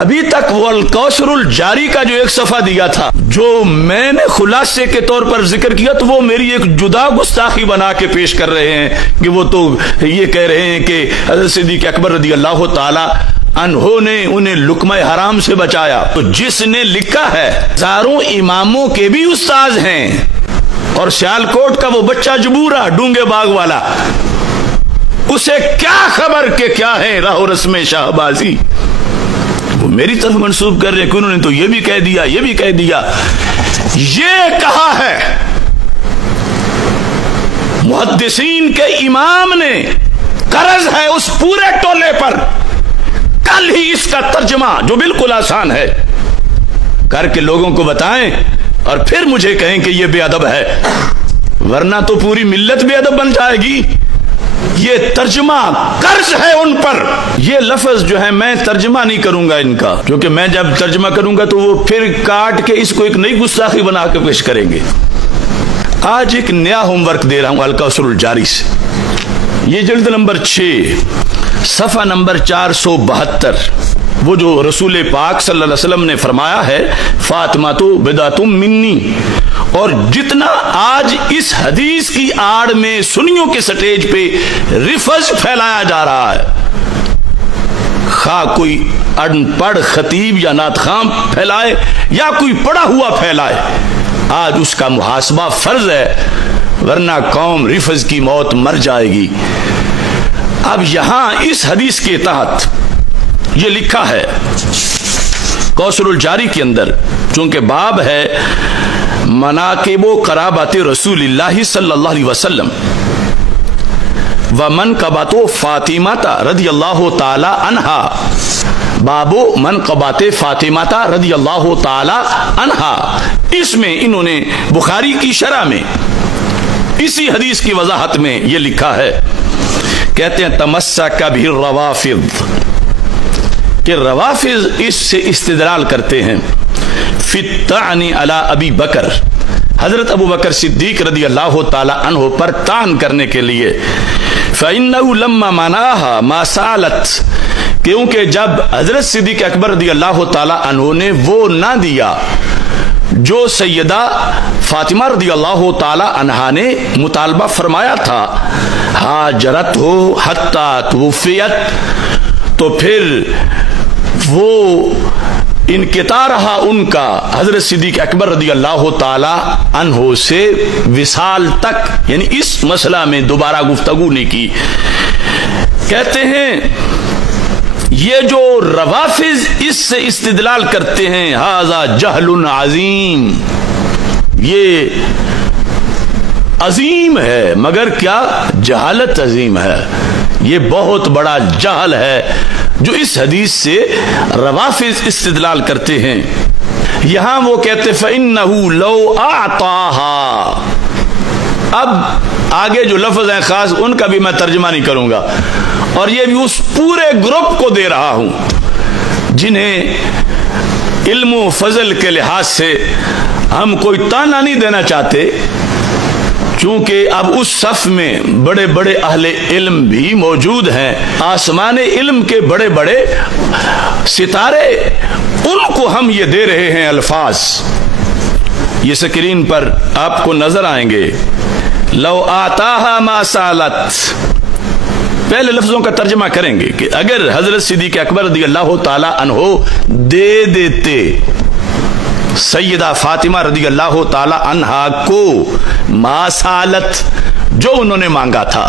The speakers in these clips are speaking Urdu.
ابھی تک وہ الکوثر جاری کا جو ایک صفحہ دیا تھا، جو میں نے خلاصے کے طور پر ذکر کیا، تو وہ میری ایک جدا گستاخی بنا کے پیش کر رہے ہیں کہ وہ تو یہ کہہ رہے ہیں کہ حضرت صدیق اکبر رضی اللہ تعالی عنہ نے انہیں لقمہ حرام سے بچایا۔ تو جس نے لکھا ہے ہزاروں اماموں کے بھی استاذ ہیں، اور سیالکوٹ کا وہ بچہ جبورا ڈونگے باغ والا، اسے کیا خبر کہ کیا ہے راہ و رسم شاہبازی؟ وہ میری طرف منسوب کر رہے کہ انہوں نے تو یہ بھی کہہ دیا، یہ بھی کہہ دیا۔ یہ کہا ہے محدثین کے امام نے، قرض ہے اس پورے ٹولے پر، کل ہی اس کا ترجمہ جو بالکل آسان ہے کر کے لوگوں کو بتائیں، اور پھر مجھے کہیں کہ یہ بے ادب ہے، ورنہ تو پوری ملت بے ادب بن جائے گی۔ یہ ترجمہ قرض ہے ان پر۔ یہ لفظ جو ہے میں ترجمہ نہیں کروں گا ان کا، کیونکہ میں جب ترجمہ کروں گا تو وہ پھر کاٹ کے اس کو ایک نئی گستاخی بنا کے پیش کریں گے۔ آج ایک نیا ہوم ورک دے رہا ہوں الکوثر الجاری سے۔ یہ جلد نمبر 6 صفحہ نمبر 472، وہ جو رسول پاک صلی اللہ علیہ وسلم نے فرمایا ہے فاطمہ تو بدعۃ منی، اور جتنا آج اس حدیث کی آڑ میں سنیوں کے سٹیج پہ رفض پھیلایا جا رہا ہے، خواہ کوئی ان پڑھ خطیب یا نعت خواں پھیلائے یا کوئی پڑھا ہوا پھیلائے، آج اس کا محاسبہ فرض ہے، ورنہ قوم رفض کی موت مر جائے گی۔ اب یہاں اس حدیث کے تحت یہ لکھا ہے کوثر الجاری کے اندر، چونکہ باب ہے مناقب و قرابت رسول اللہ صلی اللہ علیہ وسلم ومنقبت فاطمہ رضی اللہ تعالی عنہا، باب منقبات فاطمہ رضی اللہ تعالی عنہا، اس میں انہوں نے بخاری کی شرح میں اسی حدیث کی وضاحت میں یہ لکھا ہے، کہتے ہیں تمسک بھی الروافض، کہ روافض اس سے استدلال کرتے ہیں فی الطعن علی ابی بکر، حضرت ابو بکر صدیق رضی اللہ تعالی عنہ پر طعن کرنے کے لیے، فإنه لما منعها ما سالت، کیونکہ جب حضرت صدیق اکبر رضی اللہ تعالی عنہ نے وہ نہ دیا جو سیدہ فاطمہ رضی اللہ تعالی عنہا نے مطالبہ فرمایا تھا، ہاجرت ہو حتی توفیت، تو پھر وہ انقطاع رہا ان کا حضرت صدیق اکبر رضی اللہ تعالی عنہ سے وصال تک، یعنی اس مسئلہ میں دوبارہ گفتگو نہیں کی۔ کہتے ہیں یہ جو روافض اس سے استدلال کرتے ہیں، ھذا جہل عظیم، یہ عظیم ہے، مگر کیا جہالت عظیم ہے، یہ بہت بڑا جہل ہے جو اس حدیث سے روافض استدلال کرتے ہیں۔ یہاں وہ کہتے فَإِنَّهُ لَوْ أَعْطَاهَا، اب آگے جو لفظ ہیں خاص ان کا بھی میں ترجمہ نہیں کروں گا، اور یہ بھی اس پورے گروپ کو دے رہا ہوں جنہیں علم و فضل کے لحاظ سے ہم کوئی تانا نہیں دینا چاہتے، چونکہ اب اس صف میں بڑے بڑے اہل علم بھی موجود ہیں، آسمان علم کے بڑے بڑے ستارے، ان کو ہم یہ دے رہے ہیں الفاظ، یہ سکرین پر آپ کو نظر آئیں گے۔ لو آتاہا ما سالت، پہلے لفظوں کا ترجمہ کریں گے کہ اگر حضرت صدیق اکبر رضی اللہ تعالی عنہ دے دیتے سیدہ فاطمہ رضی اللہ تعالی عنہا کو ما سالت، جو انہوں نے مانگا تھا،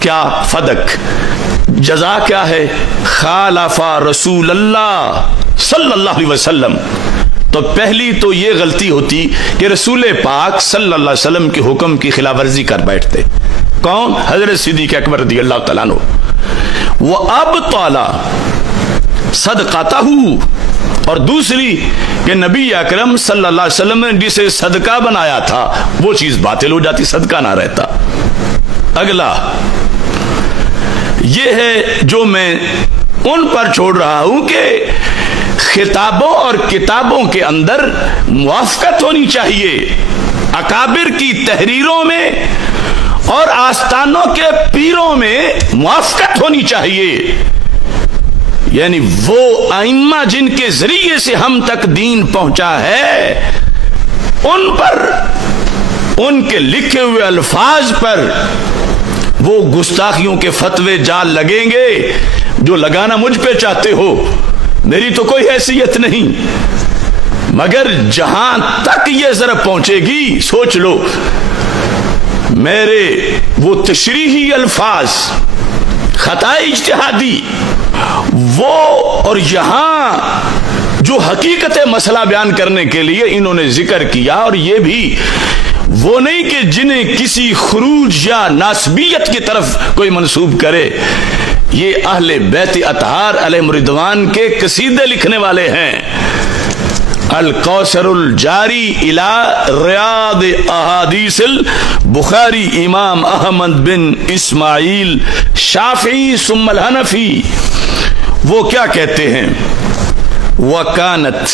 کیا فدق، جزا کیا ہے، خالف رسول اللہ صلی اللہ علیہ وسلم، تو پہلی تو یہ غلطی ہوتی کہ رسول پاک صلی اللہ علیہ وسلم کے حکم کی خلاف ورزی کر بیٹھتے۔ کون؟ حضرت صدیق اکبر رضی اللہ تعالیٰ عنہ۔ وہ اب طالا صدقاتہ، اور دوسری کہ نبی اکرم صلی اللہ علیہ وسلم نے جسے صدقہ بنایا تھا وہ چیز باطل ہو جاتی، صدقہ نہ رہتا۔ اگلا یہ ہے جو میں ان پر چھوڑ رہا ہوں کہ خطابوں اور کتابوں کے اندر موافقت ہونی چاہیے، اکابر کی تحریروں میں اور آستانوں کے پیروں میں موافقت ہونی چاہیے۔ یعنی وہ ائمہ جن کے ذریعے سے ہم تک دین پہنچا ہے، ان پر، ان کے لکھے ہوئے الفاظ پر وہ گستاخیوں کے فتوے جال لگیں گے جو لگانا مجھ پہ چاہتے ہو. میری تو کوئی حیثیت نہیں، مگر جہاں تک یہ ذرا پہنچے گی سوچ لو، میرے وہ تشریحی الفاظ، خطا اجتہادی وہ، اور یہاں جو حقیقت مسئلہ بیان کرنے کے لیے انہوں نے ذکر کیا، اور یہ بھی وہ نہیں کہ جنہیں کسی خروج یا ناسبیت کی طرف کوئی منسوب کرے، یہ اہل بیت اطہار علیہم رضوان کے قصیدے لکھنے والے ہیں. القوثر الجاری الى ریاض احادیث البخاری، امام احمد بن اسماعیل شافعی ثم الحنفی، وہ کیا کہتے ہیں؟ وکانت،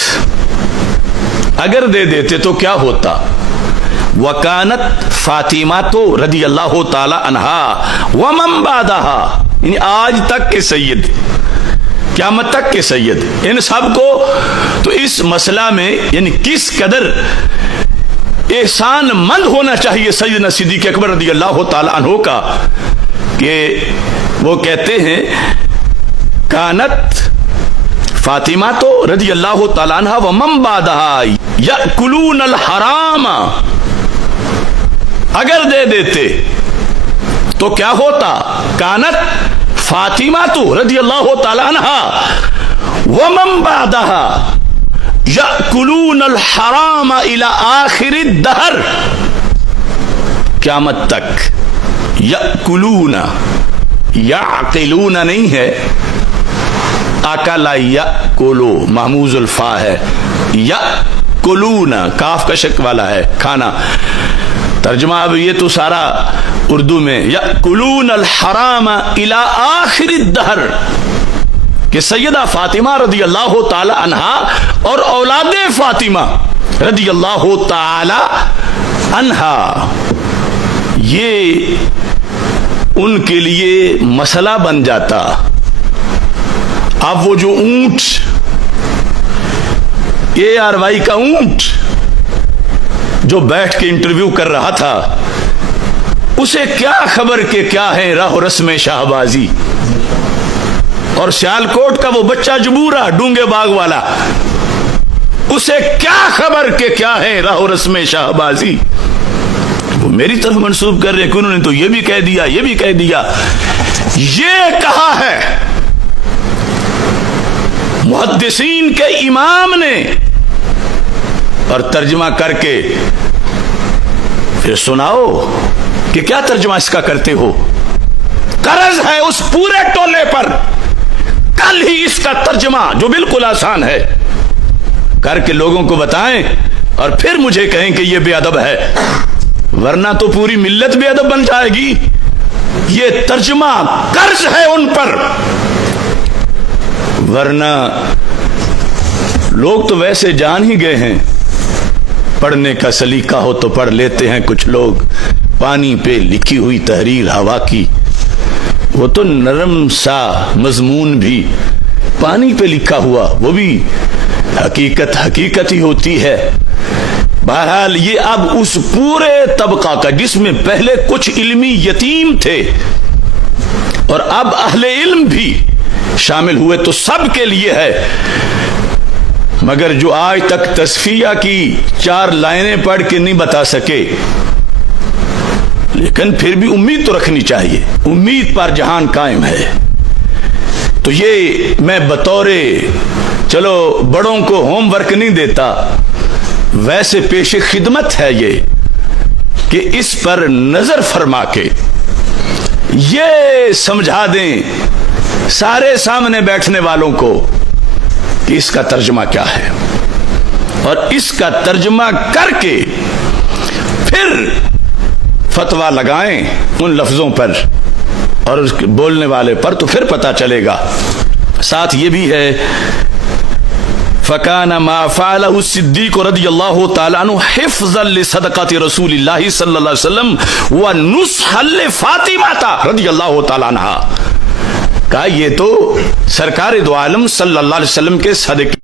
اگر دے دیتے تو کیا ہوتا؟ وکانت فاطمہ تو رضی اللہ تعالی عنہا ومن بعدہا، یعنی آج تک کے سید، قیامت تک کے سید، ان سب کو تو اس مسئلہ میں یعنی کس قدر احسان مند ہونا چاہیے سیدنا صدیق اکبر رضی اللہ تعالی عنہ کا، کہ وہ کہتے ہیں کانت فاطمہ تو رضی اللہ تعالی عنہ ومن بعدہا یأکلون الحرام، اگر دے دیتے تو کیا ہوتا؟ کانت فاطمہ تو رضی اللہ تعالی عنہ ومن بعدہا یأکلون الحرام الی آخر الدہر، قیامت تک. یأکلون، یعقلون نہیں ہے، اکل یأکلو محموز الفا ہے، یأکلون کاف کا شک والا ہے، کھانا. ترجمہ اب یہ تو سارا اردو میں، یأکلون الحرام الی آخر الدہر، کہ سیدہ فاطمہ رضی اللہ تعالی عنہا اور اولاد فاطمہ رضی اللہ تعالی عنہا یہ ان کے لیے مسئلہ بن جاتا. اب وہ جو اونٹ، ARY کا اونٹ جو بیٹھ کے انٹرویو کر رہا تھا، اسے کیا خبر کہ کیا ہے راہ و رسم شاہبازی، اور سیالکوٹ کا وہ بچہ جبورا ڈونگے باغ والا، اسے کیا خبر کہ کیا ہے راہ و رسم شاہبازی. وہ میری طرف منسوب کر رہے کہ انہوں نے تو یہ بھی کہہ دیا، یہ بھی کہہ دیا. یہ کہا ہے محدثین کے امام نے، اور ترجمہ کر کے پھر سناؤ کہ کیا ترجمہ اس کا کرتے ہو. قرض ہے اس پورے ٹولے پر، کل ہی اس کا ترجمہ جو بالکل آسان ہے کر کے لوگوں کو بتائیں، اور پھر مجھے کہیں کہ یہ بے ادب ہے، ورنہ تو پوری ملت بے ادب بن جائے گی. یہ ترجمہ قرض ہے ان پر، ورنہ لوگ تو ویسے جان ہی گئے ہیں، پڑھنے کا سلیقہ ہو تو پڑھ لیتے ہیں کچھ لوگ. پانی پہ لکھی ہوئی تحریر ہوا کی، وہ تو نرم سا مضمون بھی پانی پہ لکھا ہوا، وہ بھی حقیقت حقیقت ہی ہوتی ہے. بہرحال یہ اب اس پورے طبقہ کا جس میں پہلے کچھ علمی یتیم تھے اور اب اہل علم بھی شامل ہوئے تو سب کے لیے ہے. مگر جو آج تک تصفیہ کی 4 لائنیں پڑھ کے نہیں بتا سکے، لیکن پھر بھی امید تو رکھنی چاہیے، امید پر جہان قائم ہے. تو یہ میں بطور چلو بڑوں کو ہوم ورک نہیں دیتا، ویسے پیش خدمت ہے یہ کہ اس پر نظر فرما کے یہ سمجھا دیں سارے سامنے بیٹھنے والوں کو کہ اس کا ترجمہ کیا ہے، اور اس کا ترجمہ کر کے پھر فتویٰ لگائیں ان لفظوں پر اور اس کے بولنے والے پر، تو پھر پتہ چلے گا. ساتھ یہ بھی ہے فَكَانَ مَا فَعَلَهُ الصِّدِّيقُ رضی اللہ تعالیٰ عنہ حفظا لصدقات رسول اللہ صلی اللہ علیہ وسلم وَنُصْحًا لفاطمہ رضی اللہ تعالیٰ عنہ. کہا یہ تو سرکار دو عالم صلی اللہ علیہ وسلم کے صدقے